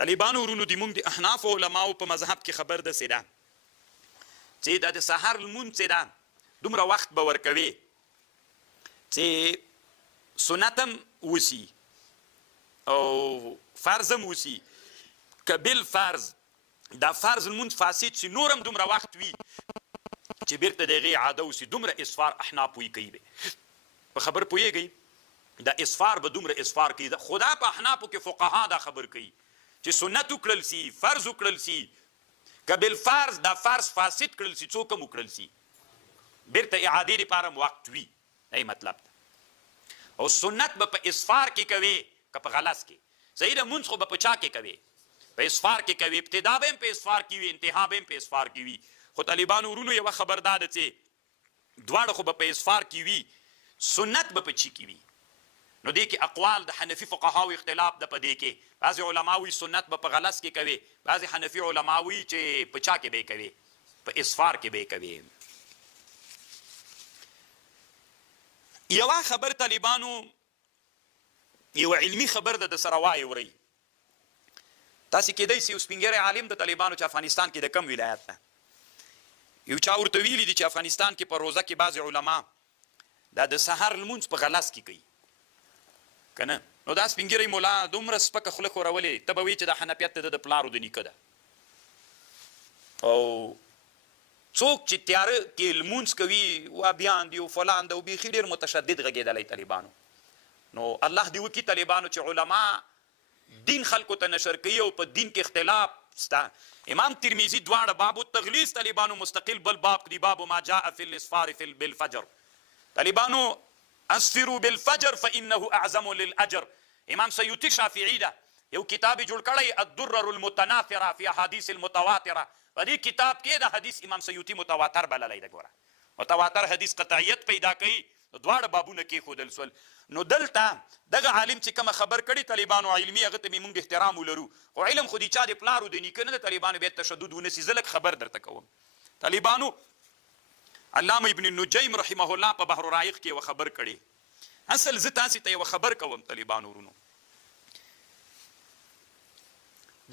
طالبانو ورونو د موږ د احنافو علماو په مذهب کې خبر داسې ده چې دا د سحر لمونځ چې ده دومره وخت به ورکوي چې سنت هم وسي او فرض هم وسي که بالفرض دا فرض لمونځ فاسد سي نور هم دومره وخت وي چې بیرته د هغې عاده وسي دومره اسفار احناف وی کوي به په خبر پوهېږئ دا اسفار به دومره اسفار کوي خدا په احنافو کې فقها دا خبر کوي چې سنت وکړل سي فرض وکړل سي که بالفرض دا فرض فاسد کړل سي څوک هم وکړل سي بیرته اعادې دپاره هم وخت وي دا مطلب ده او سنت به په اسفار کې کوي که په غلس کې صحیح ده مونځ خو به په چا کې کوي په اسفار کې کوي ابتدا به هم په اسفار کې وي انتها به هم په اسفار کې وي خو طالبانو ورونو یوه خبر دا ده چې دواړه خو به په اسفار کې وي سنت به په چي کې وي نو دې کې اقوال د حنفي فقهاو اختلاف ده په دې کې بعضې علما وایي سنت به په غلس کې کوي بعضې حنفي علما وایي چې په چا کې به یې کوي په اسفار کې به یې کوي یوه خبر طالبانو یوه علمي خبر ده د سره واورئ تاسې کیدای سي یو سپین عالم د طالبانو چې افغانستان کې د کم ولایت ده یو چا ورته ویلي دي چې افغانستان کې په روزه کې بعضې علما دا د سحر لمونځ په غلس کې کوي که نه نو دا سپین ږیری مولا دومره سپکه خوله خورولې ته به وایي چې دا حنفیت د پلارو د نیکه ده او څوک چې تیاره کې لمونځ کوي وابیان دي او فلان ده او بیخي ډېر متشدد غږېدلی طالبانو نو الله دې وکړي طالبانو چې علما دین خلکو ته نشر کوي او په دین کې اختلاف سته امام ترمیزی دواړه باب التغلیظ طالبانو مستقل بل باب کړي باب ما جاء فی الاسفار بالفجر طالبانو اسفروا بالفجر فانه اعظم للاجر امام سیوطی شافعی ده یو کتاب جوړ کړی الدرر المتناثره فی احادیث المتواتره په دې کتاب کې د حدیث امام سیوطی متواتر بللی ده ګوره متواتر حدیث قطعیت پیدا کوي دواړه بابونه کېښودل سول نو دلته دغه عالم چې کومه خبر کړي طالبانو علمي هغه ته مې موږ احترام ولرو خو علم خو د چا د پلارو د نیکه نه د طالبانو بیا تشدد ونسي زه لږ خبر درته کوم طالبانو علامه ابن النجیم رحمه الله په بحر الرایق کې یوه خبر کړي اصل زه تاسې ته یوه خبر کوم طالبانو ورونو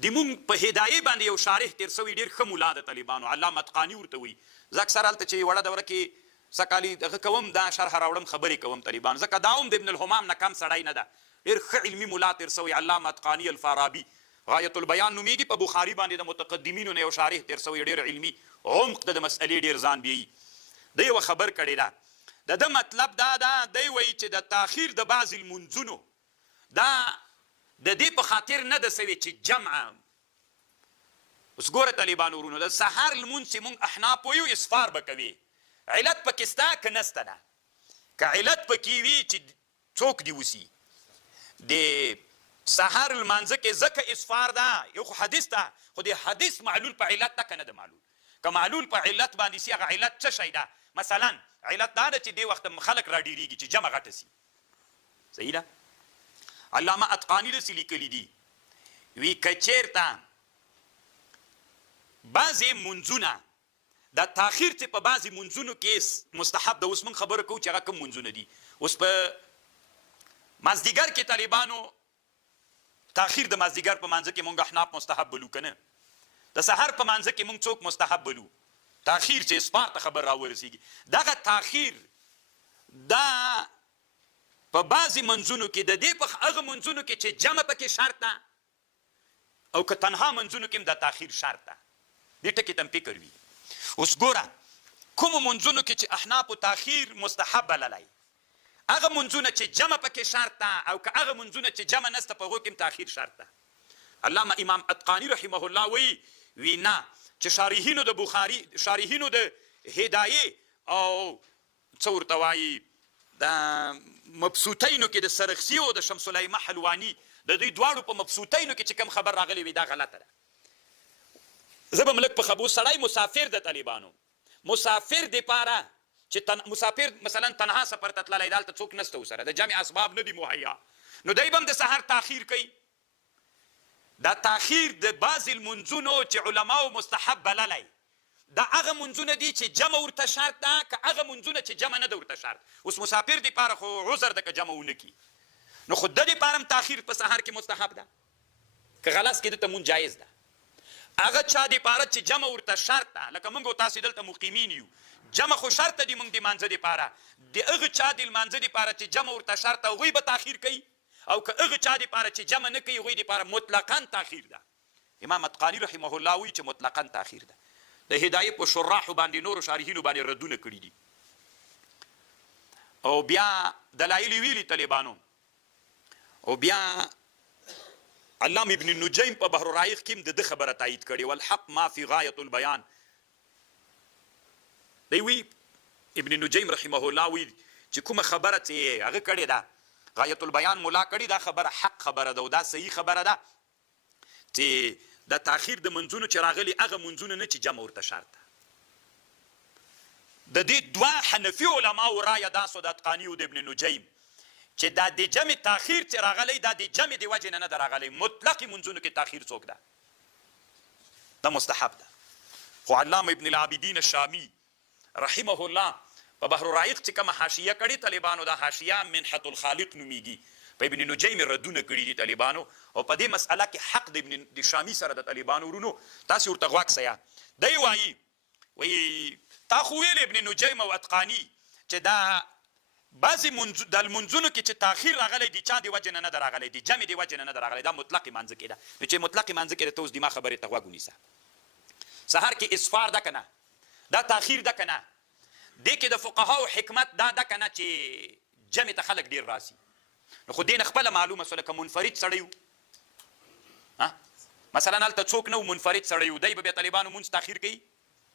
د مونږ په هدایې باندې یو شارح تېر سوی ډېر ښه ملا د طالبانو علامه اتقاني ورته وایي زه اکثر هلته چې وړه دوره کې سکالي دغه کوم دا شرح راوړم خبرې کوم طالبانو ځکه دا هم د ابن الحمام نه کم سړی نه ده ډېر ښه علمي ملا تېر سوی علامه اتقاني الفارابي غایة البیان نومیږي په بخاري باندې د متقدمینو نه یو شارح تېر سوی ډېر علمي عمق د مسئلې ډېر ځان بیایي ده یوه خبر کړې ده د ده مطلب دا ده دی وایي چې د تاخیر د بعضې لمونځونو دا د دې په خاطر نه ده سوی چې جمع اوس ګوره طالبانو ورونو د سهار لمونځ چې مونږ احناف وایو اسفار به کوي علت پکې سته که نسته ده که علت پکې وي چې څوک دې وسي د سهار لمانځه کې ځکه اسفار ده یو خو حدیث ده خو د حدیث معلول په علت ده که نه ده معلول که معلول په علت باندې سي هغه علت څه شی ده مثلا علت دا ده چې دې وخت خلک راډېرېږي چې جمع غټه سي صحیح ده علامه اتقاني داسې لیکلي دي وی که چېرته بعضې منځونه دا تاخیر چې په بعضې منځونو کې مستحب ده اوس موږ خبره کوو چې هغه کوم منځونه دي اوس په مازدیګر کې طالبانو تاخیر د مازدیګر په مانځه کې موږ احناف مستحب بلو که نه د سحر په مانځه کې موږ څوک مستحب بلو تاخیر چې اسفار ته خبر راورسېږي دغه تاخیر دا په بعضې منځونو کې د دې په هغه منځونو کې چې جمع پکې شرط ده او که تنها منځونو کې هم دا تاخیر شرط ده دې ټکي ته هم فکر وي اوس ګوره کومو منځونو کې چې احنافو تاخیر مستحب بللی هغه منځونه چې جمع پکې شرط ده او که هغه منځونه چې جمع نسته په هغو کې هم تاخیر شرط ده علامه امام اتقاني رحمه الله وی نه چې شارحینو د بخاري شارحینو د هدایې او څه ورته وایي د مبسوطینو کې د سرخسی او د شمس الایمه حلواني د دوی دواړو په مبسوطینو کې چې کوم خبر راغلی وي دا غلطه ده زه به ملک په خبو سړی مسافر د طالبانو مسافر دپاره چې مسافر مثلا تنها سفر ته تللی دلته څوک نسته ورسره د جمع اسباب نه دي مهیا نو دی به هم د سحر تاخیر کوي دا تاخیر د بعضې لمونځونو چې علماو مستحب بللی دا هغه منځونه دي چې جمع ورته شرط ده که هغه منځونه چې جمع نه ده ورته شرط اوس مسافر دپاره خو عذر ده که جمع ونه کي نو خو ده دپاره هم تاخیر په سحر کې مستحب ده که غلس کې دته مونځ جایز ده. هغه چا دپاره چې جمع ورته شرط ده، لکه موږ او تاسې دلته مقیمین یو، جمع خو شرط دی موږ د لمانځه دپاره. د هغه چا د لمانځه دپاره چې جمع ورته شرط ده هغوی به تاخیر کوي، او که هغه چا دپاره چې جمع نه کوي هغوی دپاره مطلقا تاخیر ده. امام اتقاني رحمه الله وایي چې مطلقا تاخیر ده. د هدایې په شراحو باندې نورو شارحینو باندې ردونه کړي دي. او بیا دلایل ویلي طالبانو، او بیا علامه ابن النجیم په بحر الرایق کې هم د ده خبره تایید کړې، والحق ما فی غایة البیان. دی وی ابن النجیم رحمه الله وی چې کومه خبره چې هغه کړې ده غایة البیان مولا کړې، دا خبره حق خبره ده او دا صحیح خبره ده چې د تاخیر د منځونو چې راغلي هغه منځونه نه چې جمع ورته شرط ده. د دې دوه حنفي علماو رایه دا سو د اتقاني او د ابن نجیم چې دا د جمع تاخیر چې راغلی دا د جمع د وجې نه ده راغلی، مطلقي منځونو کې تاخیر څوک ده، دا مستحب ده. خو علامه ابن العابدین الشامی رحمه الله په بحر الرایق چې کومه حاشیه کړې طالبانو، دا حاشیه منحة الخالق نومیږي، په ابن نجیم ردونه کړي دي طالبانو. او په دې مسئله کې حق د ابن شامی سره د طالبانو ورونو تاسې ورته غوږ سیه. دی وایي تا خو ویل ابن نجیم او اتقاني چې دا بعضې د لمونځونو کې چې تاخیر راغلی د چا د وجې نه نه ده راغلی، د جمع د وجې نه نه ده راغلی، دا مطلقې مانځه کې ده. نو چې مطلقې مانځه کې ده ته اوس دما خبرې ته غوږ ونیسه. سهار کې اسفار ده که نه، دا تاخیر ده که نه، دې کې د فقهاو حکمت دا ده که نه چې جمع ته خلک ډېر راسي. نو خو دې نه خپله معلومه سوله که منفرد سړی و، مثلا هلته څوک نه و منفرد سړی و، دی به بیا طالبانو مونځ تاخیر کوي؟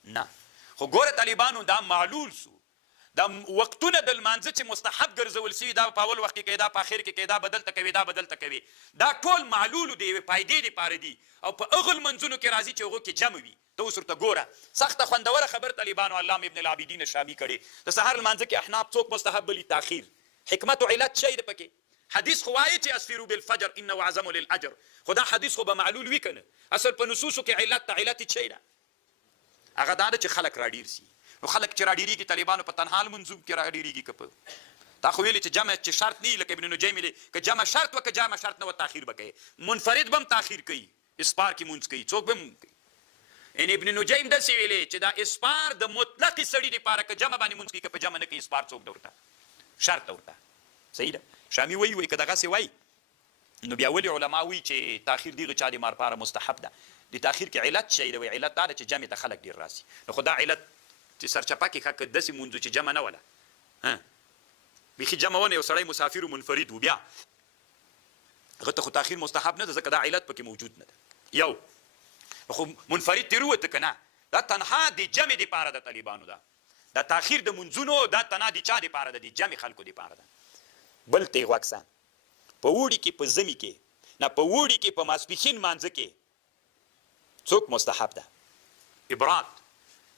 نه. خو ګوره طالبانو دا معلول سو، دا وختونه د لمانځه چې مستحب ګرځول سوي دا په اول وخت کې کوي، دا په اخر کې کوي، دا بدلته کوي، دا بدلته کوي، دا ټول معلولو د یوې فایدې دپاره دي او په هغو لمنځونو کې راځي چې هغو کې جمع وي. ته اوس ورته ګوره سخته خوندوره خبر طالبانو علامه ابن العابدین شامي کړې. د سهار لمانځه کې احناف څوک مستحب بلي تاخیر، حکمت و علت شی ده پکې. حدیث خو وایي چې اسفروا بالفجر انه اعظم للاجر، خو دا حدیث خو به معلول وي که نه؟ اصل په نصوصو کې علت ته علت شی ده، هغه دا ده چې خلک راډېر سي. نو خلک چې راډېرېږي طالبانو په تنها لمونځو کې راډېرېږي که په تا خو ویلې چې جمع چې شرط نه وي، لکه ابن نجیم دی که جمع شرط وه که جمع شرط نه وه تاخیر به کوي. منفرد به هم تاخیر کوي، اسپار کې مونځ کوي، څوک به هم کوي. یعنې ابن نجیم داسې ویلې چې دا اسپار د مطلقې سړي دپاره که جمع باندې مونځ کوي که په جمع نه کوي اسپار څوک ده ورته شرط ده ورته. صحیح ده. شامي وایي که دغسې وایي نو بیا ولې علما وایي چې تاخیر دغه چا دپاره مستحب ده. د تاخیر کې علت شی ده، وایي علت دا ده چې جمع ته خلک ډېر راسي. نو خو دا علت چې سرچپه کې ښه که داسې مونځو چې جمع نه وله، بیخي جمع ونه یو سړی مسافر و منفرد و، بیا هغه ته خو تاخیر مستحب نه ده ځکه دا علت پکې موجود نه ده. یو خو منفرد ترې ووته که نه، دا تنها د جمع دپاره ده طالبانو، دا تاخیر د منځونو دا تنها د چا دپاره ده؟ د جمع خلکو دپاره ده. بل ته یې غوږ سه، په اوړي کې په ژمي کې نه، په اوړي کې په ماسپښین مانځه کې څوک مستحب ده؟ ابراد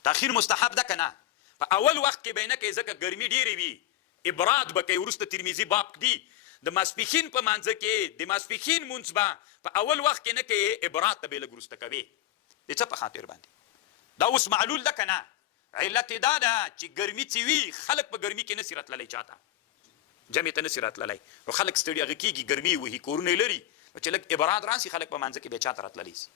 تاخیر مستحب ده که نه؟ په اول وخت کې به یې نه کوي ځکه ګرمي ډېرې وي، ابراد به کوي. وروسته ترمیزي باب دی د ماسپښین په مانځه کې د ماسپښین مونځ به په اول وخت کې نه کوي، ابراد ته به یې لږ وروسته کوي. د څه په خاطر باندې؟ دا اوس معلول ده که نه؟ علت یې دا ده چې ګرمي چې وي خلک په ګرمي کې نسي راتللی، چاته جمع ته نسي راتللی. نو خلک ستړي هغه کېږي، ګرمي وهي، کورونه یې لري، نو چې لږ ابراد راسي خلک په مانځه کې بیا چاته راتللی سي؟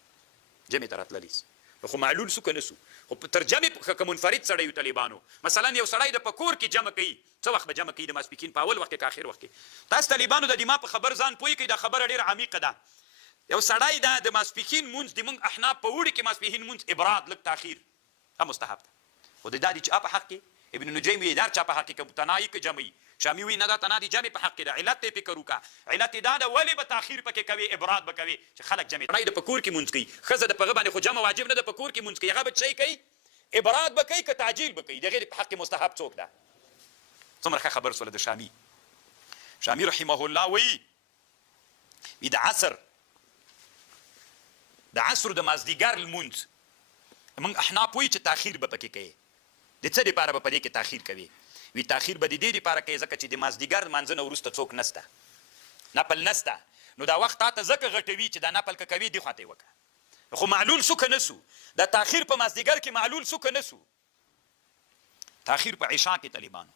جمع ته راتللی سي. خو معلول سو که نه سو؟ خو تر جمع که منفرد سړی وي طالبانو، مثلا یو سړی د په کور کې جمع کوي، څه وخت به جمع کوي؟ د ماسپښین په اول وخت کې که آخر وخت کې؟ تاسو طالبانو د دما په خبر ځان پوه کوئ، دا خبره ډېره عمیقه ده. یو سړی دا د ماسپښین مونځ د موږ احناف په اوړي کې ماسپښین مونځ ابراد لږ تاخیر دا مستحب ده. خو د دا د چا په حق کې؟ ابن نجیم وایي دا چا په حق کې؟ که تنایي که جمعي. شامي وایي نه دا تنا د جمع په حق کې ده. علت ته یې فکر وکړه، علت یې دا ده ولې به تاخیر پکې کوي، ابراد به کوي چې خلک جمع. سړی د په کور کې مونځ کوي، ښځه د په هغه باندې خو جمع واجب نه ده، په کور کې مونځ کوي، هغه به څه کوي؟ ابراد به کوي که تعجیل به کوي. د هغې په حق کې مستحب څوک ده؟ څومره ښه خبر سوله د شامي. شامي رحمه الله وایي د عصر د مازدیګر لمونځ موږ احناف وایي چې تاخیر به پکې کوي. د څه دپاره به په دې کې تاخیر کوي؟ وی تاخیر به د دې دپاره کوي ځکه چې د مازدیګر لمانځه نه وروسته څوک نسته، نپل نسته، نو دا وخت تا ته ځکه غټوي چې دا نپل که کوي دې خواته یې وکړه. خو معلول سو که نه سو؟ دا تاخیر په مازدیګر کې معلول سو که نه سو؟ تاخیر په عشا کې طالبانو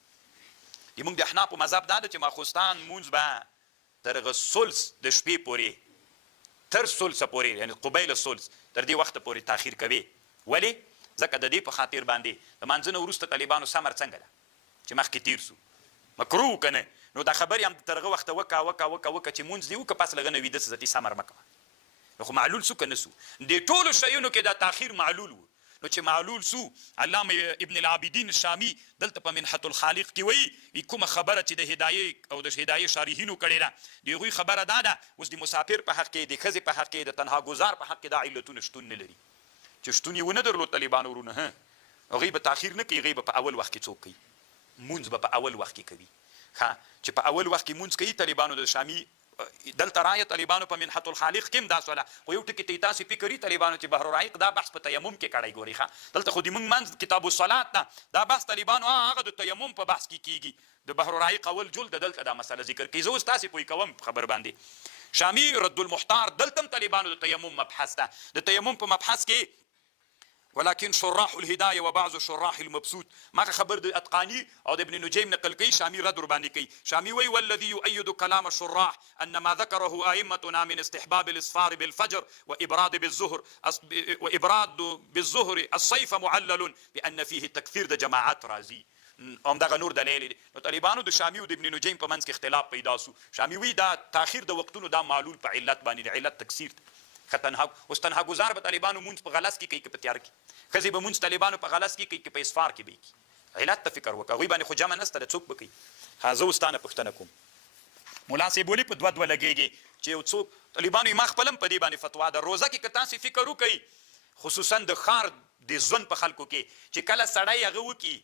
زموږ د احنافو مذهب دا ده چې ماخوستان مونځ به تر هغه ثلث د شپې پورې تر ثلث پورې یعنی قبیل الثلث تر دې وخته پورې تاخیر کوي. ولې؟ ځکه د دې په خاطر باندې د مانځه نه وروسته طالبانو سمر څنګه ده چې مخکې تیر سو مکروه که نه، نو دا خبرې هم تر هغه وخته وکه چې مونځ دې وکړه پس له هغه نه ویده سه ځتې سمر مه کوه. نو خو معلول سو که نه سو؟ دې ټولو شیونو کې دا تاخیر معلول و. نو چې معلول سو، علامه ابن العابدین الشامی دلته په منحة الخالق کې وایي کومه خبره چې د هدایې او د هدایې شارحینو کړې ده د هغوی خبره دا ده اوس د مسافر په حق کې، د ښځې په حق کې، د تنها ګزار په حق کې دا علتونه شتون نه لري چې شتون یې ونه درلود طالبانو ورونه. هغوی به تاخیر نه کوي، هغوی به په اول وخت کې څوک کوي؟ مونځ به په اول وخت کې کوي. چې په اول وخت کې مونځ کوي طالبانو د شامي دلته رایه طالبانو په منحة الخالق کې هم دا سوله. خو یو ټکي ته تاسې فکر وي طالبانو چې بحر الرایق دا بحث په تیمم کې کړی ګوري. دلته خو د موږ منځ کتاب الصلات ده دا بحث طالبانو هغه د تیمم په بحث کې کیږي. د بحر الرایق اول جلد دلته دا مسله ذکر کوي. زه اوس تاسې پوه کوم خبر باندې. شامي رد المحتار دلته هم طالبانو د تیمم مبحث ده. د تیمم په مبحث کې ولكن شراح الهدايه وبعض شراح المبسوط ما خبر د اتقاني او د ابن نجيم نقل کوي. شامي رد ور باندې کوي. شامي وی والذي يؤيد كلام الشراح ان ما ذكره ائمتنا من استحباب الاصفار بالفجر وابراد بالظهر الصيف معلل بان فيه تكثير د جماعات راضي. همدغه نور دلیل دی. نو طالبانو د شامي او د ابن نجيم په منځ کې اختلاف پیدا سو. شامي وی دا تاخير د وختونو دا معلول په علت باندې د علت تکثیر اوس تنها ګزار به طالبانو مونځ په غلس کې کوي که په تیار کې؟ ښځې به مونځ طالبانو په غلس کې کوي که په اسفار کې به یې کوي؟ علت ته فکر وکړه. هغوی باندې خو جمع نشته ده، څوک به کوي؟ زه اوس تا نه پوښتنه کوم. ملا صاحب ولې په دوه لګېږي چې یو څوک طالبانو ما خپل هم په دې باندې فتوا ده. روزه کې که تاسې فکر وکړئ خصوصا د ښار د ژوند په خلکو کې چې کله سړی هغه وکړي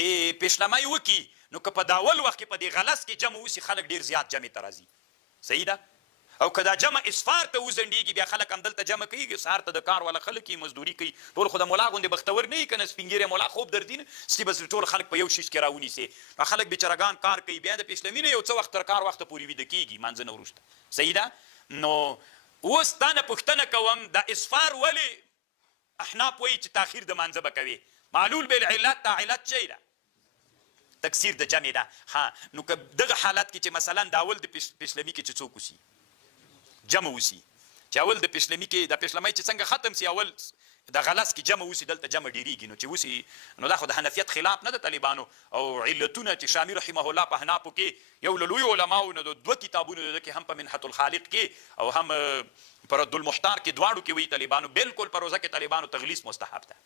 د پیشلمۍ وکړي نو که په داول وخت کې په دې غلس کې جمع وسي خلک ډېر زیات جمع ته راځي. صحیح ده؟ او که دا جمع اسفار ته وزنډېږي بیا خلک همدلته جمع کوي. سهار ته د کار والا خلک یې مزدوري کوي. ټول خو د ملا غوندې بختور نه وي که نه سپین ږیری ملا خوب درځي نه ستې بس ټول خلک په یو شیش کې راونیسي. نو خلک بیچارهګان کار کوي بیا د پیشلمي نه یو څه وخت تر کار وخته پورې ویده کېږي مانځه نه وروسته. صحیح ده؟ نو اوس تا نه پوښتنه کوم دا اسفار ولې احناف وایي چې تاخیر د مانځه به کوي؟ معلول بالعلت دا علت شی ده تکثیر د جمع ده. نو که دغه حالت کې چې مثلا د اول د پیشلمي کې چې څوک وسي جمع وسي چې اول د پیشلمي کې د پیشلمۍ چې څنګه ختم سي اول د غلس کې جمع وسي دلته جمع ډېرېږي. نو چې وسي نو دا خو د حنفیت خلاف نه د طالبانو او علتونه چې شامي رحمه الله په احنافو کې یو له لویو علماو نه د دوه کتابونو د کې هم په منحة الخالق کې او هم په رد المحتار کې دواړو کې وایي طالبانو بالکل په روزه کې طالبانو تغلیظ مستحب ده.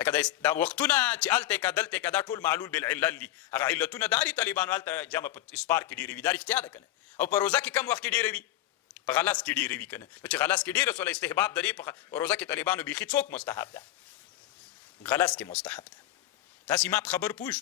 لکه دا وختونه چې هلته که دلته که دا ټول معلول بالعلل دي. هغه علتونه دا دي طالبانو هلته جمع په اسفار کې ډېره وي. دا رښتیا ده که نه؟ او په روزه کې کم وخت کې ډېره وي؟ په غلس کې ډېره وي که نه؟ نو چې غلس کې ډېره سوله استحباب د دې په روزه کې طالبانو بیخي څوک مستحب ده؟ غلس کې مستحب ده. تاسې ما په خبر پوه شو؟